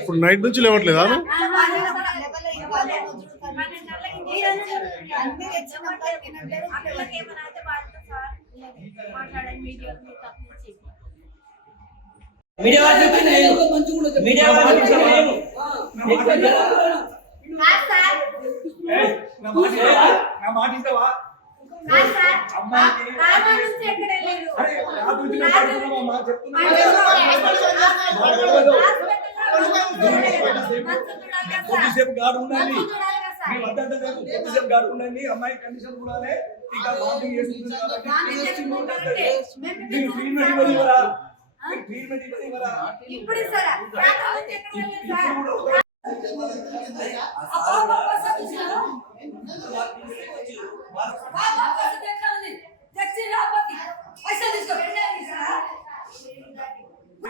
ఇప్పుడు నైట్ నుంచి లేవట్లేదా? మీడియా కొద్దిసేపు గాడు ఉండండి, మీ వద్ద కొద్దిసేపు గాడు ఉండండి. అమ్మాయి కండిషన్ కూడా ఇంకా వామిటింగ్ చేస్తుంది కాబట్టి ట్రీట్మెంట్ ఇవ్వరా? ట్రీట్మెంట్ ఇవ్వరా?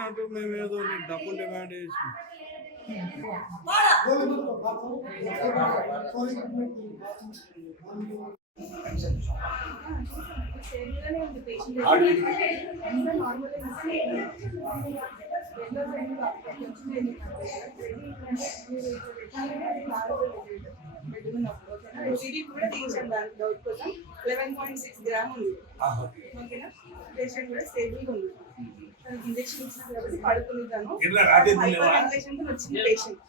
ఇప్పుడు మేమేదో డబ్బులు డిమాండ్ చేసి కూడా తీయించాను దానికి డౌట్ కోసం 11.6 గ్రామ్ ఉంది. ఓకేనా, పేషెంట్ కూడా స్టేబుల్గా ఉంది. ఇంజెక్షన్ ఇచ్చిన కాబట్టి పడుకునిద్దాను. వచ్చింది పేషెంట్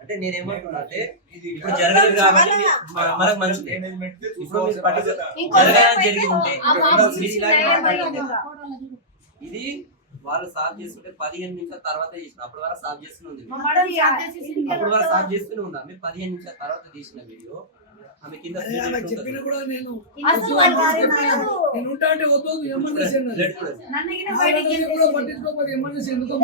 అంటే నేనేమంటున్నా అంటే ఇప్పుడు జరగలేదు కాబట్టి మనకు మంచిది. ఇప్పుడు జరగాలని జరిగి ఉంటే ఇది వాళ్ళు సాఫ్ చేసుకుంటే 15 నిమిషాల తర్వాత చేసిన, అప్పుడు వరకు సాఫ్ చేస్తూనే ఉంది, అప్పుడు వరకు సాఫ్ చేస్తూనే ఉందా. మీరు 15 నిమిషాల తర్వాత తీసిన వీడియో ఆమె కింద చెప్పిన కూడా నేను ఉంటా అంటే వద్దు ఎమర్జెన్సీ పట్టించుకోకపోతే ఎమర్జెన్సీ ఎందుకు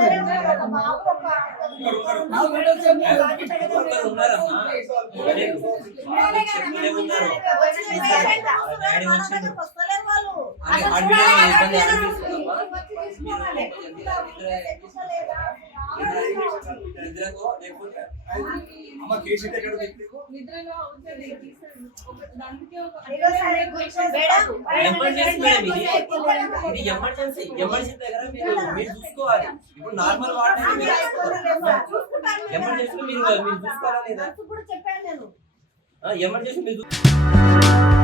ఎమర్జెన్సీ దగ్గర మీరు చూసుకోవాలి. ఇప్పుడు నార్మల్ వాటర్ ఎమర్జెన్సీ మీరు చూసుకోవాలా లేదా? ఎమర్జెన్సీ మీరు